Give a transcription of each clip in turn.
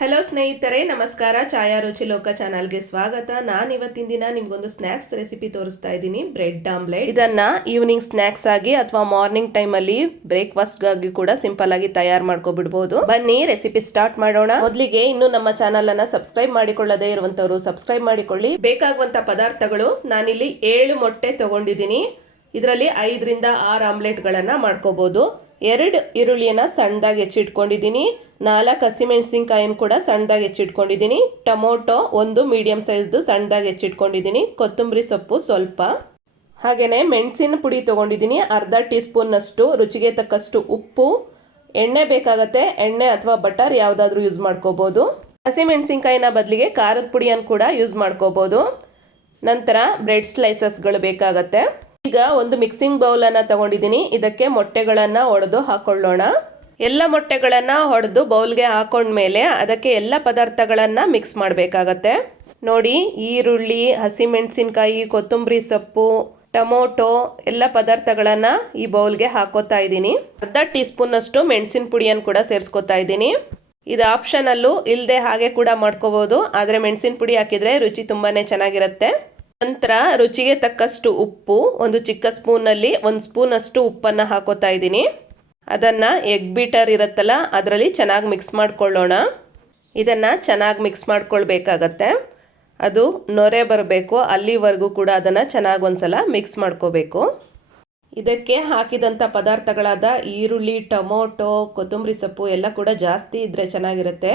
Hello ಸ್ನೇಹಿತರೆ, ನಮಸ್ಕಾರ. ಛಾಯಾ ರುಚಿ ಲೋಕ ಚಾನಲ್ಗೆ ಸ್ವಾಗತ. ನಾನು ಇವತ್ತಿನ ದಿನ ನಿಮ್ಗೊಂದು ಸ್ನ್ಯಾಕ್ಸ್ ರೆಸಿಪಿ ತೋರಿಸ್ತಾ ಇದ್ದೀನಿ, ಬ್ರೆಡ್ ಆಮ್ಲೆಟ್. ಇದನ್ನ ಈವ್ನಿಂಗ್ ಸ್ನ್ಯಾಕ್ಸ್ ಆಗಿ ಅಥವಾ ಮಾರ್ನಿಂಗ್ ಟೈಮ್ ಅಲ್ಲಿ ಬ್ರೇಕ್ಫಾಸ್ಟ್ ಆಗಿ ಕೂಡ ಸಿಂಪಲ್ ಆಗಿ ತಯಾರು ಮಾಡ್ಕೊಬಿಡ್ಬೋದು. ಬನ್ನಿ ರೆಸಿಪಿ ಸ್ಟಾರ್ಟ್ ಮಾಡೋಣ. ಮೊದಲಿಗೆ ಇನ್ನು ನಮ್ಮ ಚಾನಲ್ ಅನ್ನ ಸಬ್ಸ್ಕ್ರೈಬ್ ಮಾಡಿಕೊಳ್ಳದೇ ಇರುವಂತವರು ಸಬ್ಸ್ಕ್ರೈಬ್ ಮಾಡಿಕೊಳ್ಳಿ. ಬೇಕಾಗುವಂತ ಪದಾರ್ಥಗಳು, ನಾನಿಲ್ಲಿ 7 ಮೊಟ್ಟೆ ತಗೊಂಡಿದ್ದೀನಿ. ಇದರಲ್ಲಿ 5 ರಿಂದ 6 ಆಮ್ಲೆಟ್ ಗಳನ್ನ ಮಾಡ್ಕೋಬಹುದು. 2 ಈರುಳ್ಳಿಯನ್ನ ಸಣ್ಣದಾಗಿ ಹೆಚ್ಚಿಟ್ಕೊಂಡಿದ್ದೀನಿ. 4 ಹಸಿಮೆಣಸಿನಕಾಯಿನ ಕೂಡ ಸಣ್ಣದಾಗಿ ಹೆಚ್ಚಿಟ್ಕೊಂಡಿದ್ದೀನಿ. ಟೊಮೊಟೊ 1 ಮೀಡಿಯಂ ಸೈಜ್ದು ಸಣ್ಣದಾಗಿ ಹೆಚ್ಚಿಟ್ಕೊಂಡಿದ್ದೀನಿ. ಕೊತ್ತಂಬರಿ ಸೊಪ್ಪು ಸ್ವಲ್ಪ, ಹಾಗೆಯೇ ಮೆಣಸಿನ ಪುಡಿ ತೊಗೊಂಡಿದ್ದೀನಿ. ಅರ್ಧ ಟೀ ಸ್ಪೂನ್ನಷ್ಟು, ರುಚಿಗೆ ತಕ್ಕಷ್ಟು ಉಪ್ಪು, ಎಣ್ಣೆ ಬೇಕಾಗತ್ತೆ. ಎಣ್ಣೆ ಅಥವಾ ಬಟರ್ ಯಾವುದಾದ್ರೂ ಯೂಸ್ ಮಾಡ್ಕೋಬೋದು. ಹಸಿಮೆಣಸಿನಕಾಯಿನ ಬದಲಿಗೆ ಖಾರದ ಪುಡಿಯನ್ನು ಕೂಡ ಯೂಸ್ ಮಾಡ್ಕೋಬೋದು. ನಂತರ ಬ್ರೆಡ್ ಸ್ಲೈಸಸ್ಗಳು ಬೇಕಾಗತ್ತೆ. ಈಗ ಒಂದು ಮಿಕ್ಸಿಂಗ್ ಬೌಲನ್ನು ತಗೊಂಡಿದ್ದೀನಿ. ಇದಕ್ಕೆ ಮೊಟ್ಟೆಗಳನ್ನು ಒಡೆದು ಹಾಕೊಳ್ಳೋಣ. ಎಲ್ಲ ಮೊಟ್ಟೆಗಳನ್ನು ಹೊಡೆದು ಬೌಲ್ಗೆ ಹಾಕೊಂಡ್ಮೇಲೆ ಅದಕ್ಕೆ ಎಲ್ಲ ಪದಾರ್ಥಗಳನ್ನು ಮಿಕ್ಸ್ ಮಾಡಬೇಕಾಗತ್ತೆ. ನೋಡಿ, ಈರುಳ್ಳಿ, ಹಸಿಮೆಣಸಿನಕಾಯಿ, ಕೊತ್ತಂಬರಿ ಸೊಪ್ಪು, ಟೊಮೊಟೊ ಎಲ್ಲ ಪದಾರ್ಥಗಳನ್ನು ಈ ಬೌಲ್ಗೆ ಹಾಕೋತಾ ಇದ್ದೀನಿ. ಅರ್ಧ ಟೀ ಸ್ಪೂನ್ನಷ್ಟು ಮೆಣಸಿನ ಪುಡಿಯನ್ನು ಕೂಡ ಸೇರಿಸ್ಕೊತಾ ಇದ್ದೀನಿ. ಇದು ಆಪ್ಷನಲ್ಲು, ಇಲ್ಲದೆ ಹಾಗೆ ಕೂಡ ಮಾಡ್ಕೋಬೋದು. ಆದರೆ ಮೆಣಸಿನ ಪುಡಿ ಹಾಕಿದರೆ ರುಚಿ ತುಂಬಾ ಚೆನ್ನಾಗಿರುತ್ತೆ. ನಂತರ ರುಚಿಗೆ ತಕ್ಕಷ್ಟು ಉಪ್ಪು, ಒಂದು ಚಿಕ್ಕ ಸ್ಪೂನಲ್ಲಿ 1 ಸ್ಪೂನಷ್ಟು ಉಪ್ಪನ್ನು ಹಾಕೋತಾ ಇದ್ದೀನಿ. ಅದನ್ನು ಎಗ್ ಬೀಟರ್ ಇರುತ್ತಲ್ಲ, ಅದರಲ್ಲಿ ಚೆನ್ನಾಗಿ ಮಿಕ್ಸ್ ಮಾಡ್ಕೊಳ್ಳೋಣ. ಇದನ್ನು ಚೆನ್ನಾಗಿ ಮಿಕ್ಸ್ ಮಾಡ್ಕೊಳ್ಬೇಕಾಗತ್ತೆ. ಅದು ನೊರೆ ಬರಬೇಕು, ಅಲ್ಲಿವರೆಗೂ ಕೂಡ ಅದನ್ನು ಚೆನ್ನಾಗಿ ಒಂದ್ಸಲ ಮಿಕ್ಸ್ ಮಾಡ್ಕೋಬೇಕು. ಇದಕ್ಕೆ ಹಾಕಿದಂಥ ಪದಾರ್ಥಗಳಾದ ಈರುಳ್ಳಿ, ಟೊಮೊಟೊ, ಕೊತ್ತಂಬರಿ ಸೊಪ್ಪು ಎಲ್ಲ ಕೂಡ ಜಾಸ್ತಿ ಇದ್ದರೆ ಚೆನ್ನಾಗಿರುತ್ತೆ.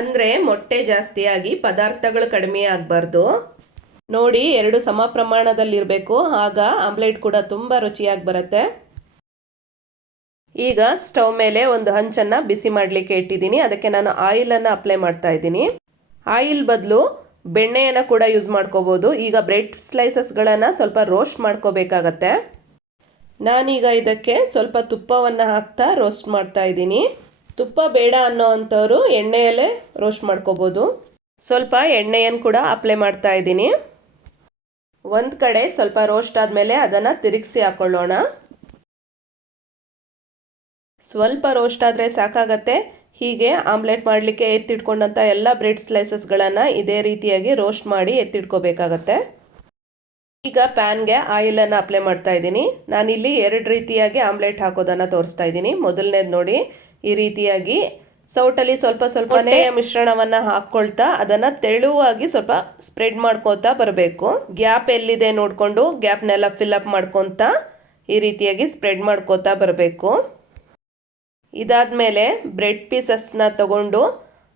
ಅಂದರೆ ಮೊಟ್ಟೆ ಜಾಸ್ತಿಯಾಗಿ ಪದಾರ್ಥಗಳು ಕಡಿಮೆ ಆಗಬಾರ್ದು. ನೋಡಿ, 2 ಸಮ ಪ್ರಮಾಣದಲ್ಲಿರಬೇಕು, ಆಗ ಆಮ್ಲೆಟ್ ಕೂಡ ತುಂಬ ರುಚಿಯಾಗಿ ಬರುತ್ತೆ. ಈಗ ಸ್ಟವ್ ಮೇಲೆ ಒಂದು ಹಂಚನ್ನು ಬಿಸಿ ಮಾಡಲಿಕ್ಕೆ ಇಟ್ಟಿದ್ದೀನಿ. ಅದಕ್ಕೆ ನಾನು ಆಯಿಲನ್ನು ಅಪ್ಲೈ ಮಾಡ್ತಾ ಇದ್ದೀನಿ. ಆಯಿಲ್ ಬದಲು ಬೆಣ್ಣೆಯನ್ನು ಕೂಡ ಯೂಸ್ ಮಾಡ್ಕೋಬೋದು. ಈಗ ಬ್ರೆಡ್ ಸ್ಲೈಸಸ್ಗಳನ್ನು ಸ್ವಲ್ಪ ರೋಸ್ಟ್ ಮಾಡ್ಕೋಬೇಕಾಗತ್ತೆ. ನಾನೀಗ ಇದಕ್ಕೆ ಸ್ವಲ್ಪ ತುಪ್ಪವನ್ನು ಹಾಕ್ತಾ ರೋಸ್ಟ್ ಮಾಡ್ತಾ ಇದ್ದೀನಿ. ತುಪ್ಪ ಬೇಡ ಅನ್ನೋ ಅಂಥವ್ರು ಎಣ್ಣೆಯಲ್ಲೇ ರೋಸ್ಟ್ ಮಾಡ್ಕೋಬೋದು. ಸ್ವಲ್ಪ ಎಣ್ಣೆಯನ್ನು ಕೂಡ ಅಪ್ಲೈ ಮಾಡ್ತಾ ಇದ್ದೀನಿ. ಒಂದು ಕಡೆ ಸ್ವಲ್ಪ ರೋಸ್ಟ್ ಆದಮೇಲೆ ಅದನ್ನು ತಿರುಗಿಸಿ ಹಾಕೊಳ್ಳೋಣ. ಸ್ವಲ್ಪ ರೋಸ್ಟ್ ಆದರೆ ಸಾಕಾಗತ್ತೆ. ಹೀಗೆ ಆಮ್ಲೆಟ್ ಮಾಡಲಿಕ್ಕೆ ಎತ್ತಿಟ್ಕೊಂಡಂಥ ಎಲ್ಲ ಬ್ರೆಡ್ ಸ್ಲೈಸಸ್ಗಳನ್ನು ಇದೇ ರೀತಿಯಾಗಿ ರೋಸ್ಟ್ ಮಾಡಿ ಎತ್ತಿಟ್ಕೋಬೇಕಾಗತ್ತೆ. ಈಗ ಪ್ಯಾನ್ಗೆ ಆಯಿಲನ್ನು ಅಪ್ಲೈ ಮಾಡ್ತಾ ಇದ್ದೀನಿ. ನಾನಿಲ್ಲಿ 2 ರೀತಿಯಾಗಿ ಆಮ್ಲೆಟ್ ಹಾಕೋದನ್ನು ತೋರಿಸ್ತಾ ಇದ್ದೀನಿ. ಮೊದಲನೇದು ನೋಡಿ, ಈ ರೀತಿಯಾಗಿ ಸೌಟಲ್ಲಿ ಸ್ವಲ್ಪ ಸ್ವಲ್ಪನೇ ಮಿಶ್ರಣವನ್ನು ಹಾಕ್ಕೊಳ್ತಾ ಅದನ್ನು ತೆಳುವಾಗಿ ಸ್ವಲ್ಪ ಸ್ಪ್ರೆಡ್ ಮಾಡ್ಕೊತಾ ಬರಬೇಕು. ಗ್ಯಾಪ್ ಎಲ್ಲಿದೆ ನೋಡಿಕೊಂಡು ಗ್ಯಾಪ್ನೆಲ್ಲ ಫಿಲ್ಅಪ್ ಮಾಡ್ಕೊತಾ ಈ ರೀತಿಯಾಗಿ ಸ್ಪ್ರೆಡ್ ಮಾಡ್ಕೊತಾ ಬರಬೇಕು. ಇದಾದಮೇಲೆ ಬ್ರೆಡ್ ಪೀಸಸ್ನ ತಗೊಂಡು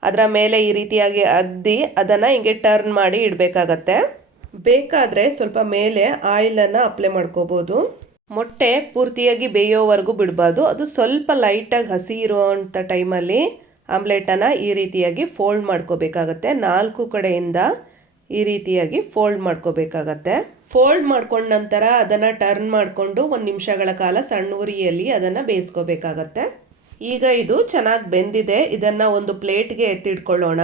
ಅದರ ಮೇಲೆ ಈ ರೀತಿಯಾಗಿ ಅದ್ದಿ ಅದನ್ನು ಹಿಂಗೆ ಟರ್ನ್ ಮಾಡಿ ಇಡಬೇಕಾಗತ್ತೆ. ಬೇಕಾದರೆ ಸ್ವಲ್ಪ ಮೇಲೆ ಆಯಿಲನ್ನು ಅಪ್ಲೈ ಮಾಡ್ಕೋಬೋದು. ಮೊಟ್ಟೆ ಪೂರ್ತಿಯಾಗಿ ಬೇಯೋವರೆಗೂ ಬಿಡಬಾರ್ದು. ಅದು ಸ್ವಲ್ಪ ಲೈಟಾಗಿ ಹಸಿ ಇರುವಂಥ ಟೈಮಲ್ಲಿ ಆಮ್ಲೆಟನ್ನು ಈ ರೀತಿಯಾಗಿ ಫೋಲ್ಡ್ ಮಾಡ್ಕೋಬೇಕಾಗತ್ತೆ. 4 ಕಡೆಯಿಂದ ಈ ರೀತಿಯಾಗಿ ಫೋಲ್ಡ್ ಮಾಡ್ಕೋಬೇಕಾಗತ್ತೆ. ಫೋಲ್ಡ್ ಮಾಡ್ಕೊಂಡ ನಂತರ ಅದನ್ನು ಟರ್ನ್ ಮಾಡಿಕೊಂಡು 1 ನಿಮಿಷಗಳ ಕಾಲ ಸಣ್ಣ ಉರಿಯಲ್ಲಿ ಅದನ್ನು ಬೇಯಿಸ್ಕೋಬೇಕಾಗತ್ತೆ. ಈಗ ಇದು ಚೆನ್ನಾಗಿ ಬೆಂದಿದೆ. ಇದನ್ನು ಒಂದು ಪ್ಲೇಟ್ಗೆ ಎತ್ತಿಟ್ಕೊಳ್ಳೋಣ.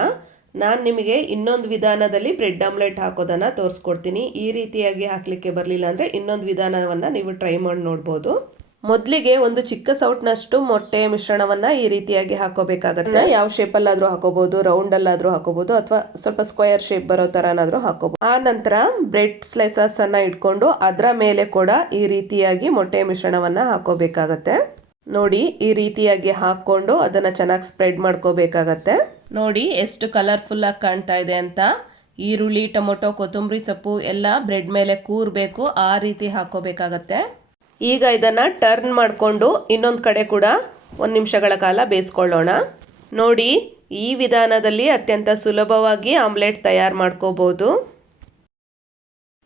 ನಾನು ನಿಮಗೆ ಇನ್ನೊಂದು ವಿಧಾನದಲ್ಲಿ ಬ್ರೆಡ್ ಆಮ್ಲೆಟ್ ಹಾಕೋದನ್ನು ತೋರಿಸ್ಕೊಡ್ತೀನಿ. ಈ ರೀತಿಯಾಗಿ ಹಾಕಲಿಕ್ಕೆ ಬರಲಿಲ್ಲ ಅಂದರೆ ಇನ್ನೊಂದು ವಿಧಾನವನ್ನು ನೀವು ಟ್ರೈ ಮಾಡಿ ನೋಡ್ಬೋದು. ಮೊದಲಿಗೆ ಒಂದು ಚಿಕ್ಕ ಸೌಟ್ನಷ್ಟು ಮೊಟ್ಟೆ ಮಿಶ್ರಣವನ್ನು ಈ ರೀತಿಯಾಗಿ ಹಾಕೋಬೇಕಾಗತ್ತೆ. ಯಾವ ಶೇಪಲ್ಲಾದರೂ ಹಾಕೋಬೋದು, ರೌಂಡಲ್ಲಾದರೂ ಹಾಕೋಬೋದು, ಅಥವಾ ಸ್ವಲ್ಪ ಸ್ಕ್ವೇರ್ ಶೇಪ್ ಬರೋ ಥರನಾದರೂ ಹಾಕೋಬೋದು. ಆ ನಂತರ ಬ್ರೆಡ್ ಸ್ಲೈಸಸನ್ನು ಇಟ್ಕೊಂಡು ಅದರ ಮೇಲೆ ಕೂಡ ಈ ರೀತಿಯಾಗಿ ಮೊಟ್ಟೆ ಮಿಶ್ರಣವನ್ನು ಹಾಕೋಬೇಕಾಗತ್ತೆ. ನೋಡಿ, ಈ ರೀತಿಯಾಗಿ ಹಾಕ್ಕೊಂಡು ಅದನ್ನು ಚೆನ್ನಾಗಿ ಸ್ಪ್ರೆಡ್ ಮಾಡ್ಕೋಬೇಕಾಗತ್ತೆ. ನೋಡಿ ಎಷ್ಟು ಕಲರ್ಫುಲ್ಲಾಗಿ ಕಾಣ್ತಾ ಇದೆ ಅಂತ. ಈರುಳ್ಳಿ, ಟೊಮೊಟೊ, ಕೊತ್ತಂಬರಿ ಸೊಪ್ಪು ಎಲ್ಲ ಬ್ರೆಡ್ ಮೇಲೆ ಕೂರಬೇಕು, ಆ ರೀತಿ ಹಾಕೋಬೇಕಾಗತ್ತೆ. ಈಗ ಇದನ್ನು ಟರ್ನ್ ಮಾಡಿಕೊಂಡು ಇನ್ನೊಂದು ಕಡೆ ಕೂಡ 1 ನಿಮಿಷಗಳ ಕಾಲ ಬೇಯಿಸ್ಕೊಳ್ಳೋಣ. ನೋಡಿ, ಈ ವಿಧಾನದಲ್ಲಿ ಅತ್ಯಂತ ಸುಲಭವಾಗಿ ಆಮ್ಲೆಟ್ ತಯಾರು ಮಾಡ್ಕೋಬೋದು.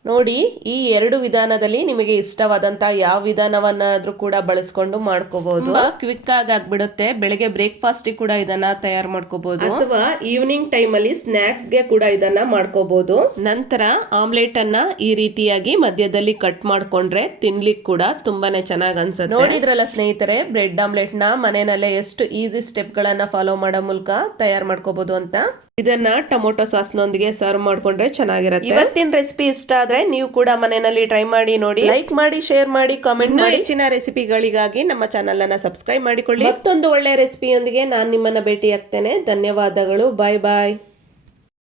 ನೋಡಿ, ಈ 2 ವಿಧಾನದಲ್ಲಿ ನಿಮಗೆ ಇಷ್ಟವಾದಂಥ ಯಾವ ವಿಧಾನವನ್ನಾದರೂ ಕೂಡ ಬಳಸ್ಕೊಂಡು ಮಾಡ್ಕೋಬಹುದು. ಕ್ವಿಕ್ ಆಗಿ ಆಗ್ಬಿಡುತ್ತೆ. ಬೆಳಗ್ಗೆ ಬ್ರೇಕ್ಫಾಸ್ಟಿಗೆ ಕೂಡ ಇದನ್ನ ತಯಾರು ಮಾಡ್ಕೋಬಹುದು, ಅಥವಾ ಈವ್ನಿಂಗ್ ಟೈಮಲ್ಲಿ ಸ್ನ್ಯಾಕ್ಸ್ಗೆ ಕೂಡ ಇದನ್ನ ಮಾಡ್ಕೋಬಹುದು. ನಂತರ ಆಮ್ಲೆಟ್ ಅನ್ನ ಈ ರೀತಿಯಾಗಿ ಮಧ್ಯದಲ್ಲಿ ಕಟ್ ಮಾಡ್ಕೊಂಡ್ರೆ ತಿನ್ಲಿಕ್ಕೆ ಕೂಡ ತುಂಬಾನೇ ಚೆನ್ನಾಗಿ ಅನ್ಸುತ್ತೆ. ನೋಡಿದ್ರಲ್ಲ ಸ್ನೇಹಿತರೆ, ಬ್ರೆಡ್ ಆಮ್ಲೆಟ್ ನ ಮನೆಯಲ್ಲೇ ಎಷ್ಟು ಈಸಿ ಸ್ಟೆಪ್ ಗಳನ್ನ ಫಾಲೋ ಮಾಡೋ ಮೂಲಕ ತಯಾರು ಮಾಡ್ಕೋಬಹುದು ಅಂತ. ಇದನ್ನ ಟೊಮೊಟೊ ಸಾಸ್ನೊಂದಿಗೆ ಸರ್ವ್ ಮಾಡ್ಕೊಂಡ್ರೆ ಚೆನ್ನಾಗಿರುತ್ತೆ. ಇವತ್ತಿನ ರೆಸಿಪಿ ಇಷ್ಟ ಆದ್ರೆ ನೀವು ಕೂಡ ಮನೆಯಲ್ಲಿ ಟ್ರೈ ಮಾಡಿ ನೋಡಿ. ಲೈಕ್ ಮಾಡಿ, ಶೇರ್ ಮಾಡಿ, ಕಾಮೆಂಟ್ ಮಾಡಿ. ಹೆಚ್ಚಿನ ರೆಸಿಪಿಗಳಿಗಾಗಿ ನಮ್ಮ ಚಾನಲ್ ಅನ್ನ ಸಬ್ಸ್ಕ್ರೈಬ್ ಮಾಡಿಕೊಳ್ಳಿ. ಮತ್ತೊಂದು ಒಳ್ಳೆ ರೆಸಿಪಿಯೊಂದಿಗೆ ನಾನು ನಿಮ್ಮನ್ನ ಭೇಟಿ ಆಗ್ತೇನೆ. ಧನ್ಯವಾದಗಳು. ಬಾಯ್ ಬಾಯ್.